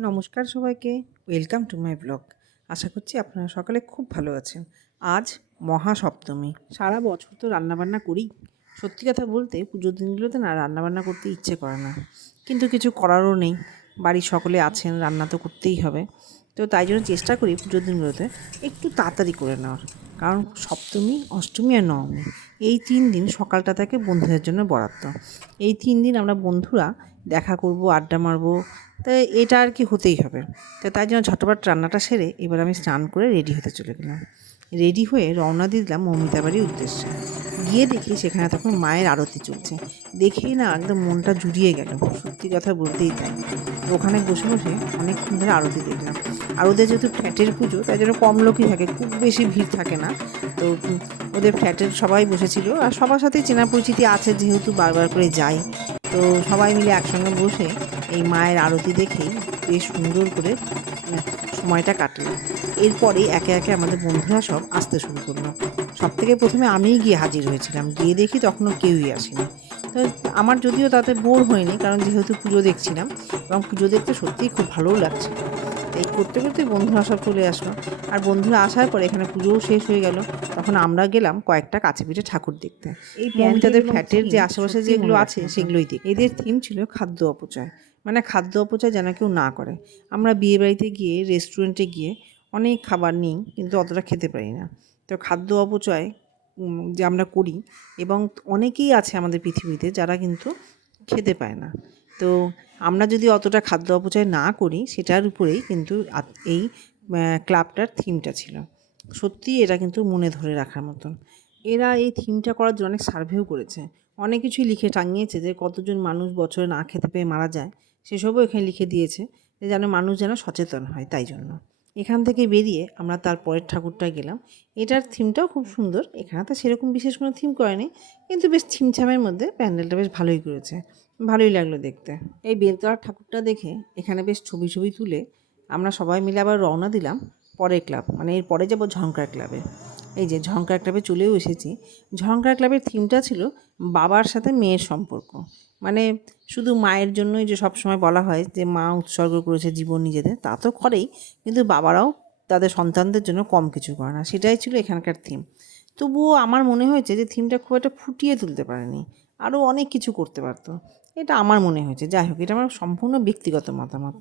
নমস্কার সবাইকে। Welcome to my blog আশা করছি আপনারা সকালে খুব ভালো আছেন। আজ মহাসপ্তমী। সারা বছর তো রান্নাবান্না করি। সত্যি কথা বলতে পুজোর দিনগুলোতে না রান্নাবান্না করতে ইচ্ছে করে না। কিন্তু কিছু করারও নেই। বাড়ির সকলে আছেন, রান্না তো করতেই হবে। তো তাই জন্য চেষ্টা করি পুজোর দিনগুলোতে একটু তাড়াতাড়ি করে নেওয়ার। কারণ সপ্তমী, অষ্টমী আর নবমী, এই তিন দিন সকালটা থাকে বন্ধুদের জন্য বরাদ্দ। এই তিন দিন আমরা বন্ধুরা দেখা করব, আড্ডা মারবো তাই এটা আর কি হতেই হবে। তো তাই জন্য ঝটপট রান্নাটা সেরে এবার আমি স্নান করে রেডি হতে চলে গেলাম। রেডি হয়ে রওনা দিয়ে দিলাম মমিতা বাড়ির উদ্দেশ্যে। গিয়ে দেখি সেখানে তখন মায়ের আরতি চলছে। দেখেই না একদম মনটা জুড়িয়ে গেল, সত্যি কথা বলতেই তাই। তো ওখানে বসে বসে অনেকক্ষণ ধরে আরতি দেখলাম। আর ওদের যেহেতু ফ্ল্যাটের পুজো, তাই জন্য কম লোকই থাকে, খুব বেশি ভিড় থাকে না। তো ওদের ফ্ল্যাটের সবাই বসেছিল, আর সবার সাথেই চেনা পরিচিতি আছে যেহেতু বারবার করে যাই। তো সবাই মিলে একসঙ্গে বসে এই মায়ের আরতি দেখেই বেশ সুন্দর করে সময়টা কাটলো। এরপরে একে একে আমাদের বন্ধুরা সব আসতে শুরু করল। সব থেকে প্রথমে আমিই গিয়ে হাজির হয়েছিলাম। গিয়ে দেখি তখনও কেউই আসেনি। তো আমার যদিও তাতে বোর হয়নি, কারণ যেহেতু পুজো দেখছিলাম এবং পুজো দেখতে সত্যিই খুব ভালোও লাগছে। এই করতে করতে বন্ধুরা সব চলে আসলো। আর বন্ধুরা আসার পরে এখানে পুজোও শেষ হয়ে গেল। তখন আমরা গেলাম কয়েকটা কাছে পিঠে ঠাকুর দেখতে। এই মমিতাদের ফ্ল্যাটের যে আশেপাশে যেগুলো আছে সেগুলোই দেখ। এদের থিম ছিল খাদ্য অপচয়। মানে খাদ্য অপচয় যেন কেউ না করে। আমরা বিয়ে বাড়িতে গিয়ে রেস্টুরেন্টে গিয়ে অনেক খাবার নিই কিন্তু অতটা খেতে পারি না। তো খাদ্য অপচয় যে আমরা করি এবং অনেকেই আছে আমাদের পৃথিবীতে যারা কিন্তু খেতে পায় না। তো আমরা যদি অতটা খাদ্য অপচয় না করি, সেটার উপরেই কিন্তু এই ক্লাবটার থিমটা ছিল। সত্যি এটা কিন্তু মনে ধরে রাখার মতন। এরা এই থিমটা করার জন্য অনেক সার্ভেও করেছে। অনেক কিছুই লিখে টাঙিয়েছে যে কতজন মানুষ বছরে না খেতে পেয়ে মারা যায়, সেসবও এখানে লিখে দিয়েছে যে যেন মানুষ যেন সচেতন হয় তাই জন্য। এখান থেকে বেরিয়ে আমরা তার পরের ঠাকুরটায় গেলাম। এটার থিমটাও খুব সুন্দর। এখানে তো সেরকম বিশেষ কোনো থিম করেনি, কিন্তু বেশ ছিমছামের মধ্যে প্যান্ডেলটা বেশ ভালোই করেছে। ভালোই লাগল দেখতে। এই বেলতলার ঠাকুরটা দেখে এখানে বেশ ছবি ছবি তুলে আমরা সবাই মিলে আবার রওনা দিলাম পরের ক্লাব মানে এর পরে যাব ঝঙ্কার ক্লাবে। এই যে ঝঙ্কার ক্লাবে চলেও এসেছি। ঝঙ্কার ক্লাবের থিমটা ছিল বাবার সাথে মেয়ের সম্পর্ক। মানে শুধু মায়ের জন্যই যে সব সময় বলা হয় যে মা উৎসর্গ করেছে জীবন নিজেদের, তা তো করেই, কিন্তু বাবারাও তাদের সন্তানদের জন্য কম কিছু করে না। সেটাই ছিল এখানকার থিম তবুও আমার মনে হয়েছে যে থিমটা খুব একটা ফুটিয়ে তুলতে পারেনি। আরও অনেক কিছু করতে পারতো। এটা আমার মনে হয়েছে। যাই হোক, এটা আমার সম্পূর্ণ ব্যক্তিগত মতামত।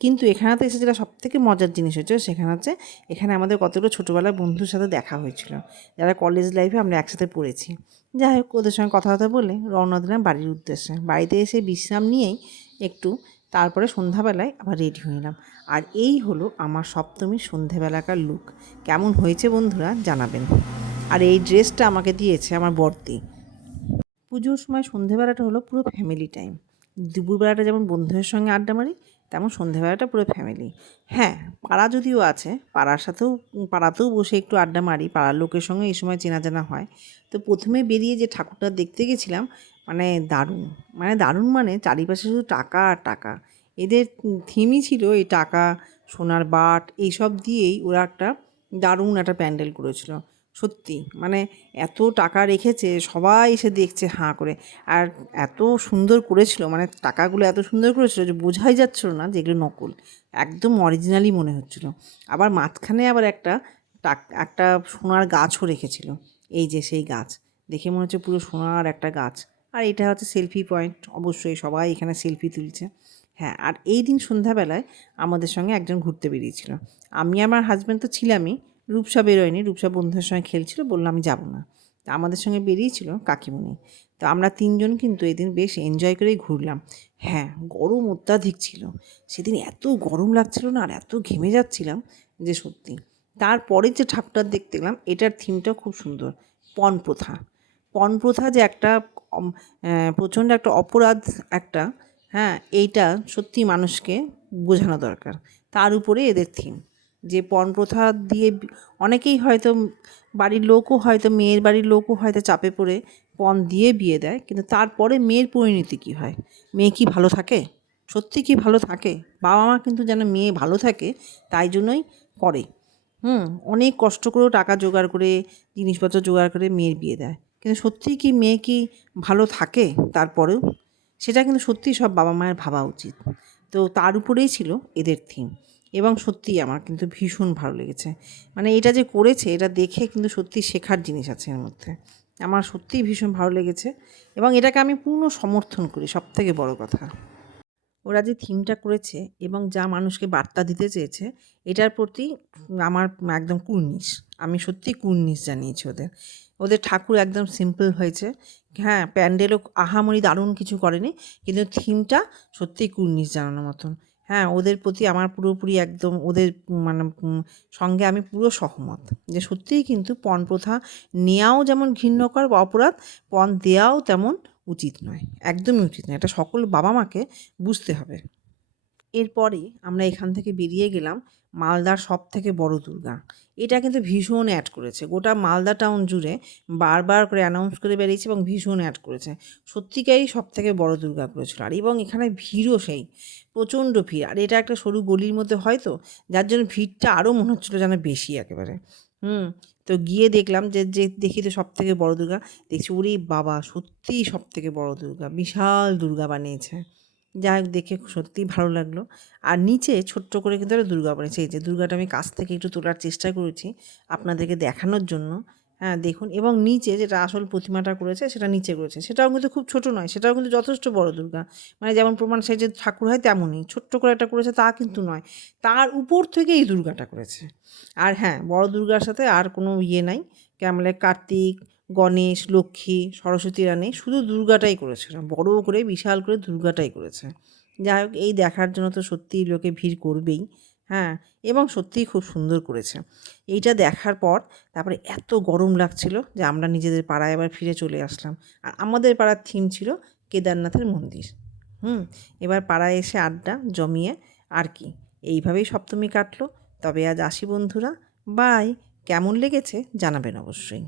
কিন্তু এখানেতে এসে যেটা সব থেকে মজার জিনিস হয়েছে, সেখানে হচ্ছে এখানে আমাদের কতগুলো ছোটোবেলায় বন্ধুর সাথে দেখা হয়েছিল। যারা কলেজ লাইফে আমরা একসাথে পড়েছি। যাই হোক, ওদের সঙ্গে কথাবার্তা বলে রওনা দিলাম বাড়ির উদ্দেশ্যে। বাড়িতে এসে বিশ্রাম নিয়েই একটু তারপরে সন্ধ্যাবেলায় আবার রেডি হয়ে এলাম। আর এই হলো আমার সপ্তমীর সন্ধ্যাবেলাকার লুক কেমন হয়েছে বন্ধুরা জানাবেন। আর এই ড্রেসটা আমাকে দিয়েছে আমার বর্তি পুজোর সময় সন্ধেবেলাটা হলো পুরো ফ্যামিলি টাইম দুপুরবেলাটা যেমন বন্ধুদের সঙ্গে আড্ডা মারি, তেমন সন্ধেবেলাটা পুরো ফ্যামিলি হ্যাঁ পাড়া যদিও আছে, পাড়ার সাথেও, পাড়াতেও বসে একটু আড্ডা মারি, পাড়ার লোকের সঙ্গে এই সময় চেনা জানা হয়। তো প্রথমে বেরিয়ে যে ঠাকুরটা দেখতে গেছিলাম মানে দারুণ। মানে দারুণ মানে চারিপাশে শুধু টাকা আর টাকা। এদের থিমই ছিল এই টাকা, সোনার বাট, এইসব দিয়েই ওরা একটা দারুণ একটা প্যান্ডেল করেছিল। সত্যি মানে এত টাকা রেখেছে, সবাই এসে দেখছে হাঁ করে। আর এত সুন্দর করেছিল মানে টাকাগুলো এত সুন্দর করেছিল যে বোঝাই যাচ্ছিল না যে এগুলো নকল, একদম অরিজিনালই মনে হচ্ছিল। আবার মাঝখানে আবার একটা একটা সোনার গাছও রেখেছিল, এই যে সেই গাছ, দেখে মনে হচ্ছে পুরো সোনার একটা গাছ। আর এটা হচ্ছে সেলফি পয়েন্ট অবশ্যই সবাই এখানে সেলফি তুলছে। হ্যাঁ আর এই দিন সন্ধ্যাবেলায় আমাদের সঙ্গে একজন ঘুরতে বেরিয়েছিল। আমি আমার হাজব্যান্ড তো ছিলামই রূপসা বেরোয়নি, রূপসা বন্ধুদের সঙ্গে খেলছিল বললাম আমি যাব না। তা আমাদের সঙ্গে বেরিয়েছিল কাকিমণি তো আমরা তিনজন কিন্তু এদিন বেশ এনজয় করেই ঘুরলাম। হ্যাঁ গরম অত্যাধিক ছিল। সেদিন এত গরম লাগছিল না আর এত ঘেমে যাচ্ছিলাম যে সত্যি। তারপরে যে ঠাকুরটা দেখতে গেলাম, এটার থিমটা খুব সুন্দর পণ প্রথা পণ প্রথা যে একটা প্রচণ্ড একটা অপরাধ একটা হ্যাঁ এইটা সত্যি মানুষকে বোঝানো দরকার। তার উপরে এদের থিম যে পণ প্রথা দিয়ে অনেকেই হয়তো বাড়ির লোকও হয়তো, মেয়ের বাড়ির লোকও হয়তো চাপে পড়ে পণ দিয়ে বিয়ে দেয়, কিন্তু তারপরে মেয়ের পরিণতি কী হয়? মেয়ে কি ভালো থাকে? সত্যি কি ভালো থাকে? বাবা মা কিন্তু যেন মেয়ে ভালো থাকে, তাই জন্যই করে। হুম, অনেক কষ্ট করেও টাকা জোগাড় করে, জিনিসপত্র জোগাড় করে মেয়ের বিয়ে দেয়। কিন্তু সত্যিই কি মেয়ে কি ভালো থাকে? তারপরেও সেটা কিন্তু সত্যিই সব বাবা মায়ের ভাবা উচিত। তো তার উপরেই ছিল এদের থিম এবং সত্যিই আমার কিন্তু ভীষণ ভালো লেগেছে। মানে এটা যে করেছে, এটা দেখে কিন্তু সত্যি শেখার জিনিস আছে এর মধ্যে। আমার সত্যিই ভীষণ ভালো লেগেছে এবং এটাকে আমি পূর্ণ সমর্থন করি সব থেকে বড় কথা। ওরা যে থিমটা করেছে এবং যা মানুষকে বার্তা দিতে চেয়েছে, এটার প্রতি আমার একদম কুর্নিশ। আমি সত্যি কুর্নিশ জানিয়েছি ওদের। ওদের ঠাকুর একদম সিম্পল হয়েছে। হ্যাঁ প্যান্ডেলও আহামরি দারুণ কিছু করেনি, কিন্তু থিমটা সত্যিই কুর্নিশ জানানোর মতন। হ্যাঁ ওদের প্রতি আমার পুরোপুরি একদম ওদের মানে সঙ্গে আমি পুরো সহমত। যে সত্যিই কিন্তু পণ প্রথা নেওয়াও যেমন ঘৃণ্যকর বা অপরাধ, পণ দেওয়াও তেমন উচিত নয়, একদমই উচিত নয়। এটা সকল বাবা মাকে বুঝতে হবে। এরপরে আমরা এখান থেকে বেরিয়ে গেলাম মালদার সব থেকে বড় দুর্গা। এটা কিন্তু ভীষণ অ্যাড করেছে। গোটা মালদা টাউন জুড়ে বারবার করে অ্যানাউন্স করে বেরিয়েছে এবং ভীষণ অ্যাড করেছে। সত্যিকারই সব থেকে বড় দুর্গা করেছিল। আর এবং এখানে ভিড়ও সেই, প্রচণ্ড ভিড়। আর এটা একটা সরু গলির মধ্যে হয় তো, যার জন্য ভিড়টা আরও মনে হচ্ছিল যেন বেশি একেবারে। হুম, তো গিয়ে দেখলাম যে যে দেখি তো সব থেকে বড় দুর্গা। দেখছি, ওরে বাবা, সত্যিই সব থেকে বড় দুর্গা। বিশাল দুর্গা বানিয়েছে। হোক দেখে সত্যিই ভালো লাগল। আর নিচে ছোট্ট করে কিন্তু একটা দুর্গা বানিয়েছে এই যে দুর্গাটা আমি কাছ থেকে একটু তোলার চেষ্টা করেছি আপনাদেরকে দেখানোর জন্য। হ্যাঁ দেখুন এবং নিচে যেটা আসল প্রতিমাটা করেছে সেটা নিচে করেছে। সেটাও কিন্তু খুব ছোট নয়, সেটাও কিন্তু যথেষ্ট বড় দুর্গা। মানে যেমন প্রমাণ সাইজের ঠাকুর হয় তেমনই। ছোট্ট করে একটা করেছে তা কিন্তু নয়। তার উপর থেকে এই দুর্গাটা করেছে। আর হ্যাঁ বড় দুর্গার সাথে আর কোনো ইয়ে নাই। কেমন কার্তিক গণেশ, লক্ষ্মী, সরস্বতী রানী শুধু দুর্গাটাই করেছে বড় করে, বিশাল করে দুর্গাটাই করেছে। যাই হোক, এই দেখার জন্য তো সত্যিই লোকে ভিড় করবেই হ্যাঁ এবং সত্যিই খুব সুন্দর করেছে। এইটা দেখার পর তারপরে এত গরম লাগছিল যে আমরা নিজেদের পাড়ায় আবার ফিরে চলে আসলাম। আর আমাদের পাড়ার থিম ছিল কেদারনাথের মন্দির। হুম, এবার পাড়ায় এসে আড্ডা জমিয়ে আর কি, এইভাবেই সপ্তমী কাটলো। তবে আজ আসি বন্ধুরা, বাই। কেমন লেগেছে জানাবেন অবশ্যই।